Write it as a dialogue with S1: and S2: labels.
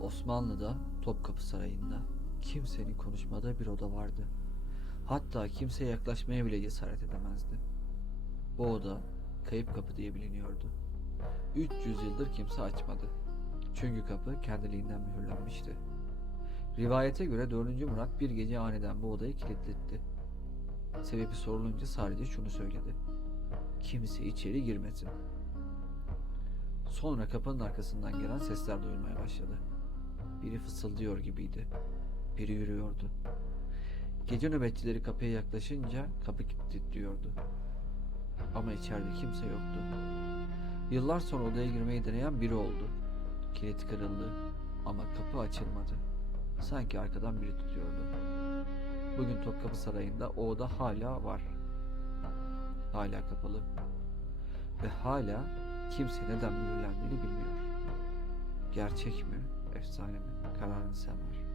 S1: Osmanlı'da Topkapı Sarayı'nda kimsenin konuşmadığı bir oda vardı. Hatta kimseye yaklaşmaya bile cesaret edemezdi. Bu oda kayıp kapı diye biliniyordu. 300 yıldır kimse açmadı. Çünkü kapı kendiliğinden mühürlenmişti. Rivayete göre 4. Murat bir gece aniden bu odayı kilitletti. Sebebi sorulunca sadece şunu söyledi. Kimse içeri girmesin. Sonra kapının arkasından gelen sesler duyulmaya başladı. Biri fısıldıyor gibiydi. Biri yürüyordu. Gece nöbetçileri kapıya yaklaşınca kapı kilitliyordu. Ama içeride kimse yoktu. Yıllar sonra odaya girmeyi deneyen biri oldu. Kilit kırıldı ama kapı açılmadı. Sanki arkadan biri tutuyordu. Bugün Topkapı Sarayı'nda o oda hala var. Hala kapalı. Ve hala kimse neden mühürlendiğini bilmiyor. Gerçek mi, efsane mi? Kararını sen ver.